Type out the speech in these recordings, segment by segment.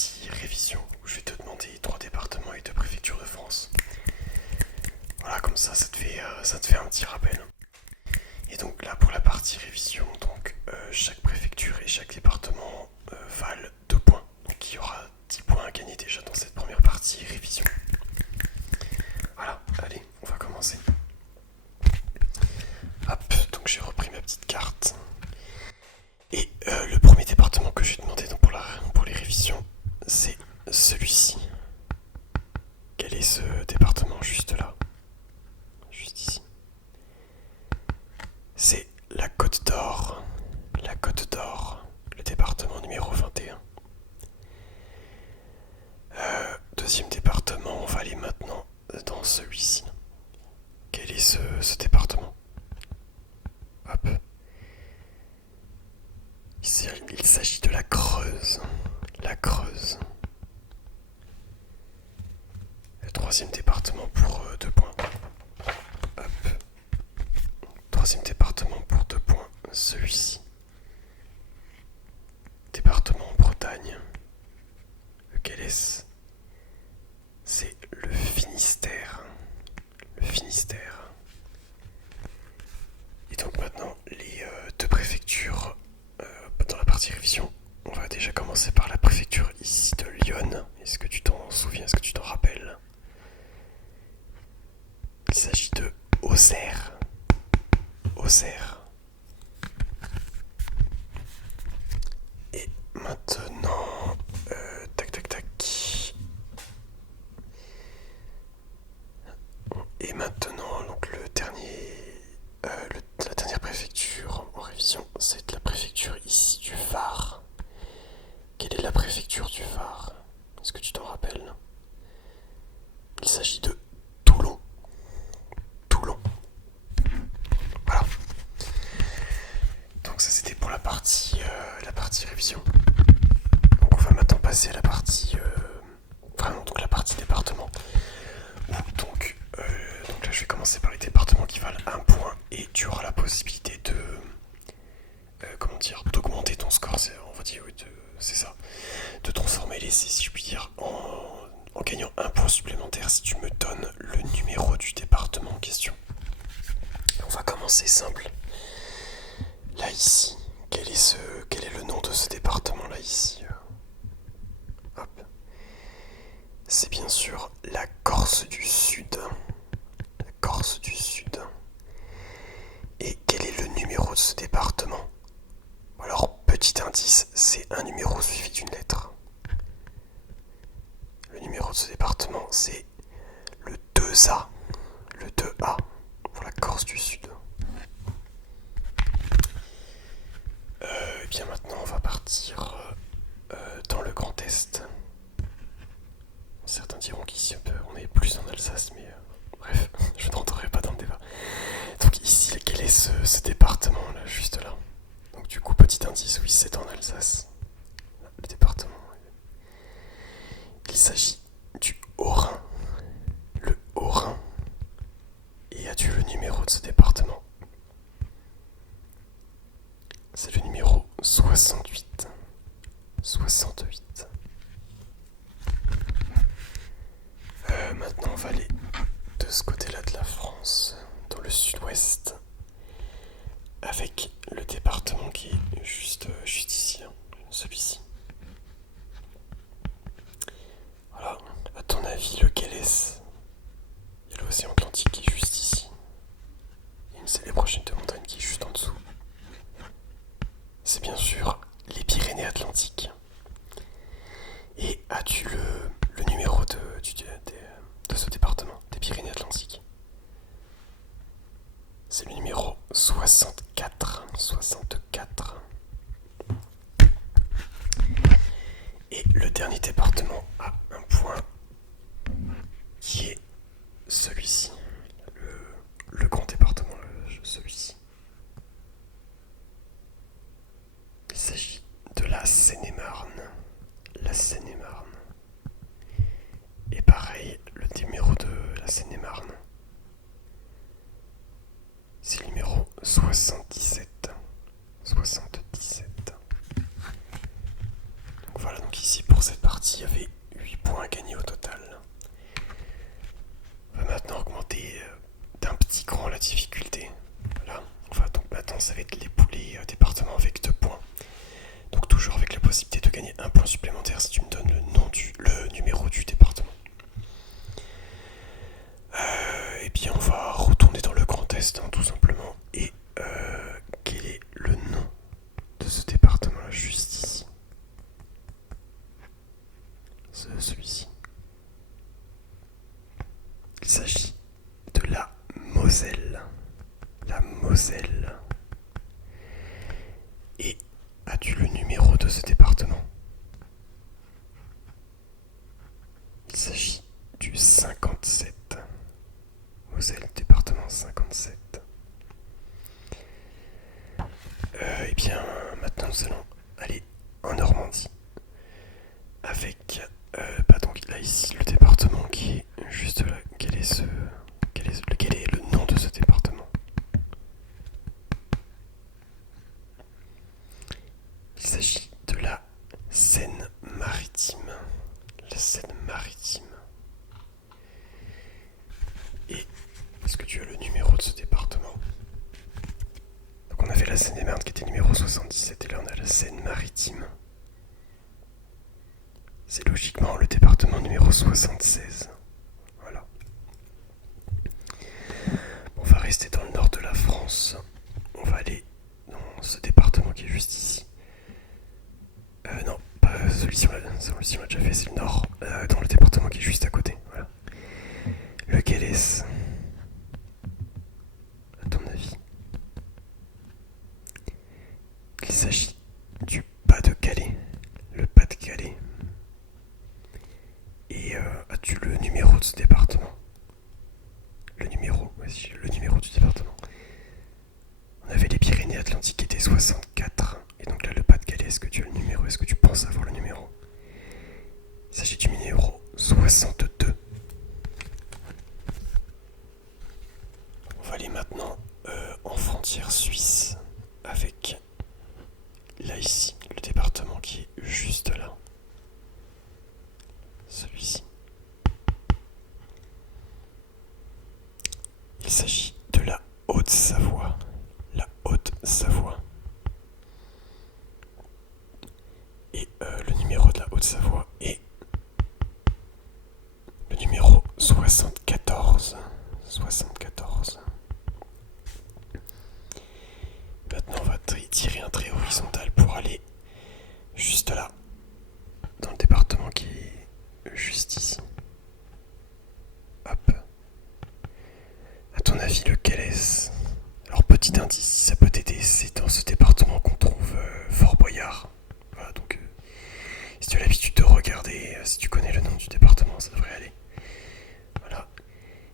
partie révision où je vais te demander 3 départements et 2 préfectures de France. Voilà, comme ça te fait un petit rappel. Et donc là, pour la partie révision, chaque préfecture et chaque département valent 2 points. Donc il y aura 10 points à gagner déjà dans cette première partie révision. Voilà, allez, on va commencer. Hop, donc j'ai repris ma petite carte. Et le premier département que j'ai demandé pour les révisions, c'est celui-ci. Quel est ce département juste là? Juste ici. C'est la Côte d'Or. La Côte d'Or, le département numéro 21. Deuxième département, on va aller maintenant dans celui-ci. Quel est ce département? Hop. Il s'agit de la Creuse. La Creuse. Le troisième département pour 2 points. Hop. Troisième département pour 2 points. Celui-ci. Département Bretagne. Lequel est-ce? C'est le Finistère. Le Finistère. Et donc maintenant, les 2 préfectures dans la partie révision. On va déjà commencer par la préfecture ici de Lyon. Est-ce que tu t'en souviens? Est-ce que tu t'en rappelles? Il s'agit de Auxerre. Auxerre. Et maintenant, Et maintenant, donc la dernière préfecture en révision, c'est la préfecture ici du Var. Quelle est la préfecture du Var? Est-ce que tu t'en rappelles? Il s'agit de Toulon. Toulon. Voilà. Donc ça c'était pour la partie révision. Donc on va maintenant passer à la partie la partie département. Donc là je vais commencer par les départements qui valent 1 point et tu auras la possibilité de d'augmenter ton score, on va dire, oui, c'est ça, de transformer l'essai, si je puis dire, en gagnant 1 point supplémentaire si tu me donnes le numéro du département en question. Et on va commencer simple. Là ici, quel est le nom de ce département là ici? Hop. C'est bien sûr la Corse du Sud. La Corse du Sud. Et quel est le numéro de ce département? Alors, petit indice, c'est un numéro suivi d'une lettre. Le numéro de ce département, c'est le 2A. Le 2A pour la Corse du Sud. Et bien maintenant, on va partir dans le Grand Est. Certains diront qu'ici on est plus en Alsace, mais bref, je n'entrerai pas dans le débat. Donc ici, quel est ce département là, juste là? Donc du coup, petit indice, oui, c'est en Alsace. Le département. Il s'agit du Haut-Rhin. Le Haut-Rhin. Et as-tu le numéro de ce département? C'est le numéro 68. 68. Maintenant, on va aller de ce côté-là de la France, dans le sud-ouest, avec le département qui est juste ici, hein, celui-ci. Voilà, à ton avis, lequel est-ce? Il y a l'océan Atlantique qui est juste ici. Il y a une célèbre chaîne de montagnes qui est juste en dessous. C'est bien sûr les Pyrénées-Atlantiques. Et as-tu le numéro de ce département, des Pyrénées-Atlantiques? C'est le numéro 64. 64. Et le dernier département a un point qui est celui-ci. Le grand département, celui-ci. Il s'agit de la Seine-et-Marne. La Seine-et-Marne. Et pareil, le numéro de la Seine-et-Marne, c'est le numéro 77. 77. Donc voilà, donc ici pour cette partie celui-ci. Il s'agit de la Moselle. La Moselle. Et as-tu le numéro de ce département? Il s'agit du 57. Moselle, département 57. Eh bien, maintenant nous allons aller en Normandie. Avec, donc là ici, le département qui est juste là. Quel est le nom de ce département? Il s'agit de la Seine-Maritime. La Seine-Maritime. Et est-ce que tu as le numéro de ce département? Donc on avait la Seine-et-Marne qui était numéro 77 et là on a la Seine-Maritime. C'est logiquement le département numéro 76. Voilà. On va rester dans le nord de la France. On va aller dans ce département qui est juste ici. Non, pas celui-ci, celui-ci on l'a déjà fait, c'est le nord. Dans le département qui est juste à côté. Voilà. Lequel est-ce? À ton avis? Il s'agit du Pas-de-Calais. Le Pas-de-Calais. Et as-tu le numéro de ce département? Le numéro du département. On avait les Pyrénées-Atlantiques qui étaient 64. Et donc là, le Pas-de-Calais, est-ce que tu as le numéro? Est-ce que tu penses avoir le numéro? Il s'agit du numéro 62. On va aller maintenant en frontière suisse avec, là ici, le département qui est juste là. Celui-ci. Il s'agit de la Haute-Savoie. La Haute-Savoie. Et le numéro de la Haute-Savoie est le numéro 74. 74. Maintenant, on va tirer un trait horizontal pour aller juste là, dans le département qui est juste ici. Hop. À ton avis, lequel est-ce? Alors, petit indice, si ça peut t'aider, c'est dans ce département qu'on trouve Fort Boyard. Voilà, donc si tu as l'habitude de regarder, si tu connais le nom du département, ça devrait aller. Voilà.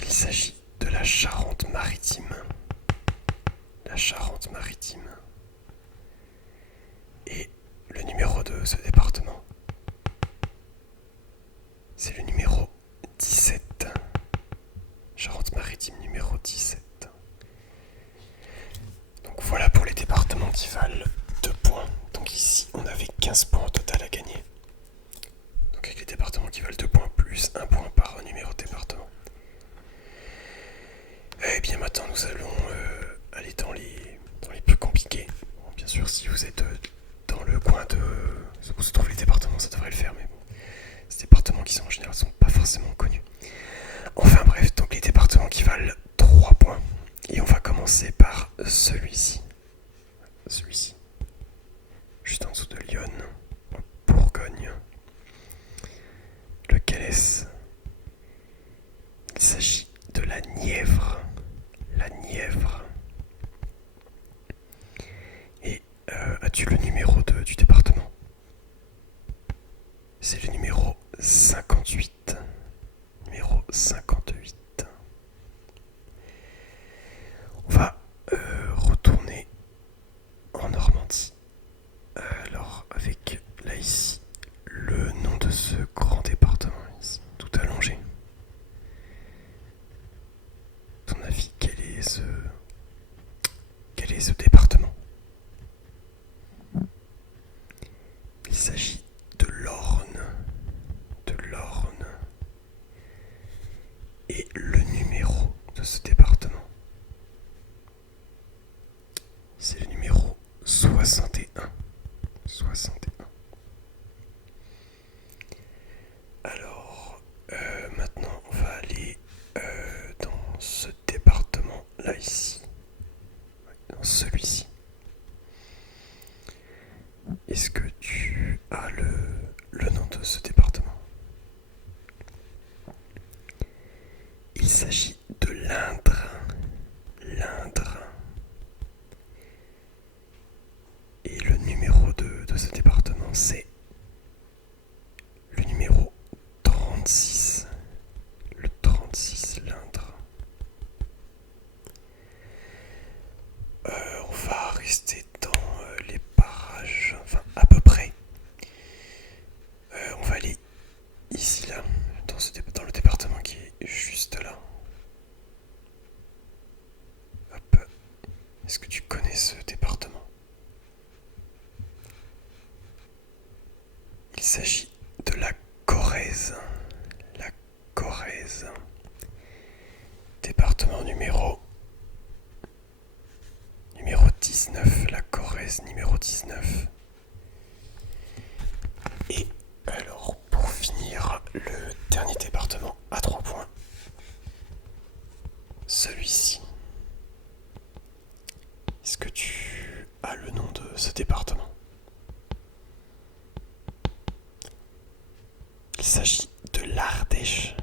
Il s'agit de la Charente-Maritime. La Charente-Maritime. Et le numéro de ce département, c'est le numéro 17. Charente-Maritime numéro 17. Donc voilà pour les départements qui valent 2 points. Donc ici, on avait 15 points au total à gagner. Donc avec les départements qui valent 2 points plus 1 point par numéro de département. Et bien maintenant, nous allons aller dans les plus compliqués. Bon, bien sûr, si vous êtes dans le coin où se trouvent les départements, ça devrait le faire, mais bon. Ces départements qui sont en général sont pas forcément connus. Enfin bref, donc les départements qui valent 3 points. Et on va commencer par celui-ci. Celui-ci. Juste en dessous de Lyon, en Bourgogne. Lequel est-ce? Il s'agit de la Nièvre. La Nièvre. Et as-tu le numéro du département? C'est le numéro 58. Numéro 58. On va retourner en Normandie. Alors, avec là ici, le nom de ce grand département, ici, tout allongé. À ton avis, quel est ce département? Il s'agit de l'Orne. De l'Orne. Et le numéro de ce département, c'est le numéro 61. 61. Alors, maintenant, on va aller dans ce département-là, ici. Dans celui-ci. Est-ce que tu as le nom de ce département? le dernier département à 3 points. Celui-ci. Est-ce que tu as le nom de ce département? Il s'agit de l'Ardèche.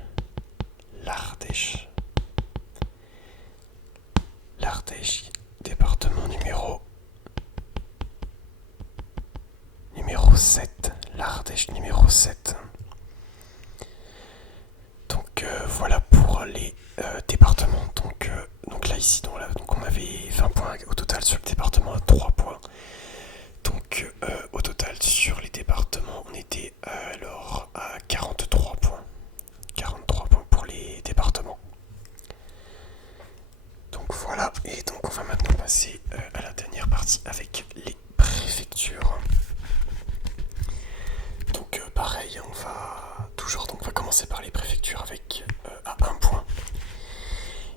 L'Ardèche. L'Ardèche, département numéro 7. L'Ardèche numéro 7. Donc voilà pour les départements. Donc là ici, donc on avait 20 points au total sur le département à 3 points. Donc au total sur les départements, on était alors à 43 points. 43 points pour les départements. Donc voilà, et donc on va maintenant passer à la dernière partie avec les préfectures. Donc pareil, on va commencer par les préfectures avec à 1 point.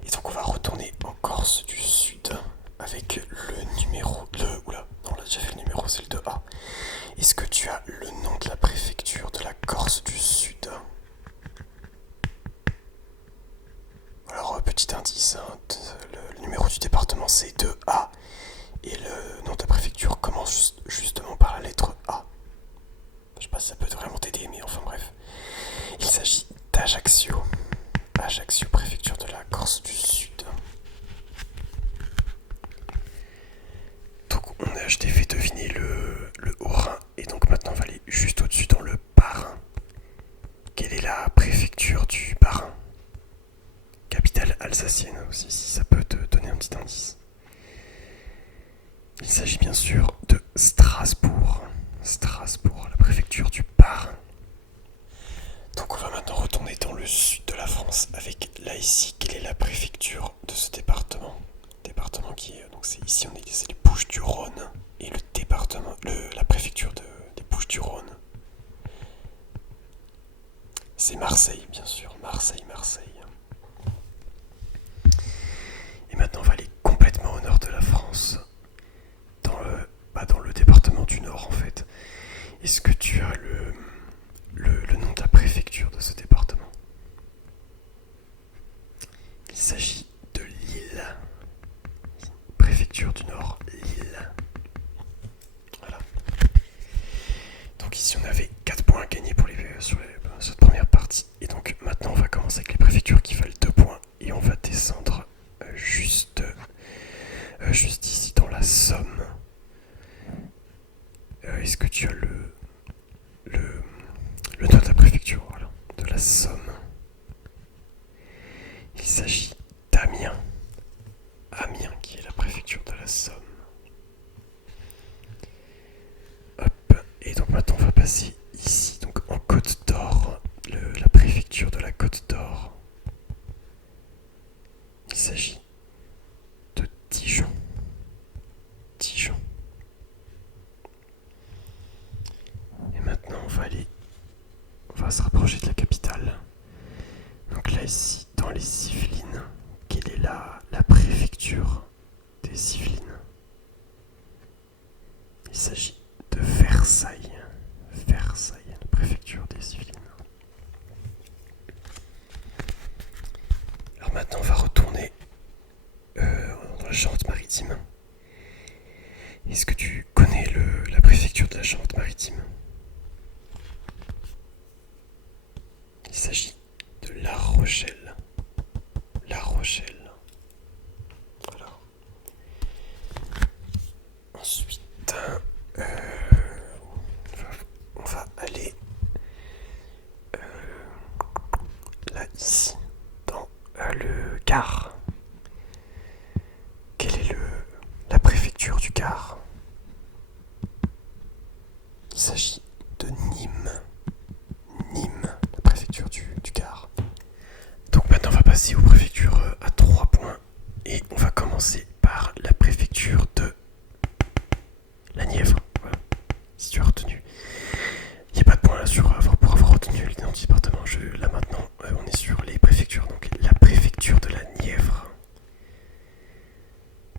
Et donc on va retourner en Corse du Sud avec le numéro... Oula, non, on a déjà fait le numéro, c'est le 2A. Est-ce que tu as le nom de la préfecture de la Corse du Sud? Alors petit indice, hein, le numéro du département c'est 2A. Et le nom de la préfecture commence justement par la lettre A. Je sais pas si ça peut vraiment t'aider, mais enfin bref. Il s'agit d'Ajaccio. Ajaccio, préfecture de la Corse du Sud. Donc je t'ai fait deviner le Haut-Rhin. Et donc maintenant on va aller juste au-dessus dans le Bas-Rhin. Quelle est la préfecture du Bas-Rhin? Capitale alsacienne aussi, si ça peut te donner un petit indice. Il s'agit bien sûr de Strasbourg. Strasbourg, la préfecture du Bas-Rhin. Donc on va maintenant retourner dans le sud de la France avec là ici, quelle est la préfecture de ce département? Département qui est, donc c'est ici c'est les Bouches-du-Rhône et le département, la préfecture des Bouches-du-Rhône. C'est Marseille bien sûr, Marseille. Et maintenant on va aller complètement au nord de la France, dans le département du Nord en fait. Est-ce que tu as le nom de la préfecture de ce département? Il s'agit de Lille. Préfecture du Nord, Lille. Voilà. Donc ici on avait 4 points à gagner sur cette première partie. Et donc maintenant on va commencer avec les préfectures qui valent 2 points. Et on va descendre juste ici dans la Somme. Est-ce que tu as le nom de la préfecture, voilà, de la Somme? Il s'agit d'Amiens. Amiens qui est la préfecture de la Somme. Hop, et donc maintenant on va passer ici, donc en Côte d'Or, la préfecture de la Côte d'Or. Il s'agit de Dijon. Dijon. Et maintenant on va se rapprocher de la capitale. Donc là ici, dans les Yvelines, quelle est la préfecture des Yvelines? Il s'agit de Versailles. Versailles, la préfecture des Yvelines. Alors maintenant on va retourner dans la Charente-Maritime. Est-ce que tu connais la préfecture de la Charente-Maritime? Il s'agit de La Rochelle. La Rochelle. Voilà. Ensuite, on va aller là, ici, dans le Gard. Quelle est la préfecture du Gard? Il s'agit de Nîmes. Nîmes, la préfecture du Gard. Donc maintenant on va passer aux préfectures à 3 points. Et on va commencer par la préfecture de la Nièvre. Voilà. Si tu as retenu. Il n'y a pas de point là pour avoir retenu le nom du département. Là maintenant on est sur les préfectures. Donc la préfecture de la Nièvre,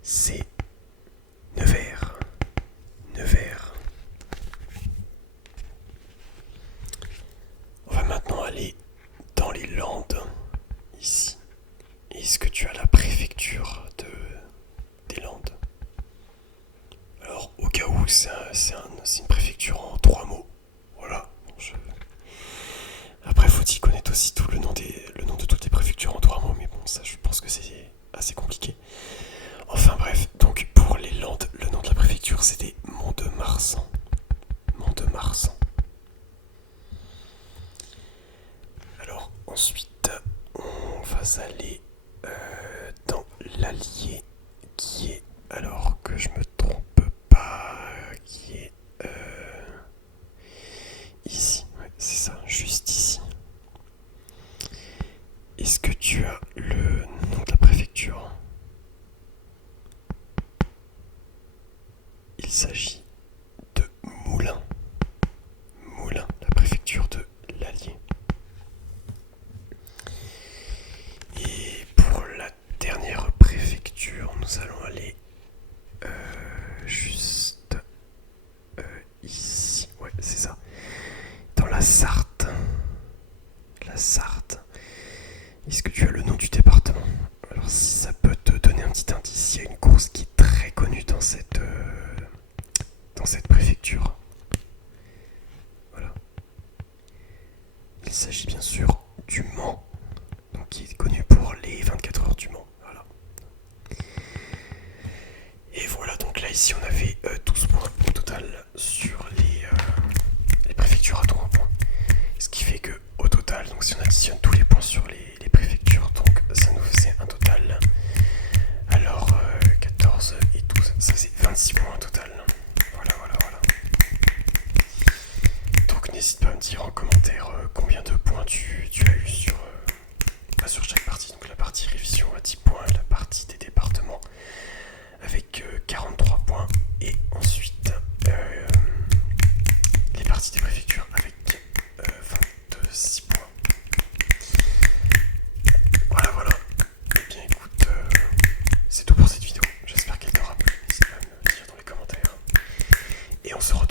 c'est Nevers. Nevers. On va maintenant aller les Landes, ici. Est-ce que tu as la préfecture des Landes? Alors, au cas où, c'est une préfecture en 3 mots. Voilà. Après, faut-il connaître aussi tout le nom de toutes les préfectures en 3 mots, mais bon, ça, je pense que c'est assez compliqué. Enfin bref, donc pour les Landes, le nom de la préfecture, c'était Mont-de-Marsan. Mont-de-Marsan. Alors, ensuite, on va aller dans l'Allier, qui est, alors que je me trompe pas, qui est ici, ouais, c'est ça, juste ici. Est-ce que tu as le nom de la préfecture? Il s'agit de Moulins. Moulins, la préfecture de l'Allier. Et pour la dernière préfecture, nous allons aller juste ici. Ouais, c'est ça. Dans la Sarthe. La Sarthe. Est-ce que tu as le nom du département? Alors si ça peut te donner un petit indice, il y a une course qui est très connue dans cette préfecture. Voilà. Il s'agit bien sûr du Mans, donc qui est connu pour les 24 heures du Mans. Voilà. Et voilà, donc là ici on avait 12 points au total sur les préfectures à 3 points. Ce qui fait que au total, donc si on additionne tous les points sur les préfectures, donc ça nous faisait un total. Alors 14 et 12, ça faisait 26 points au total. Voilà. Donc n'hésite pas à me dire en commentaire combien de points tu as eu sur chaque partie. Donc la partie révision à 10 points, la partie des départements avec 43 points et ensuite les parties des préfectures avec 26 points. Voilà. Eh bien écoute, c'est tout pour cette vidéo. J'espère qu'elle t'aura plu. N'hésite pas à me le dire dans les commentaires. Et on se retrouve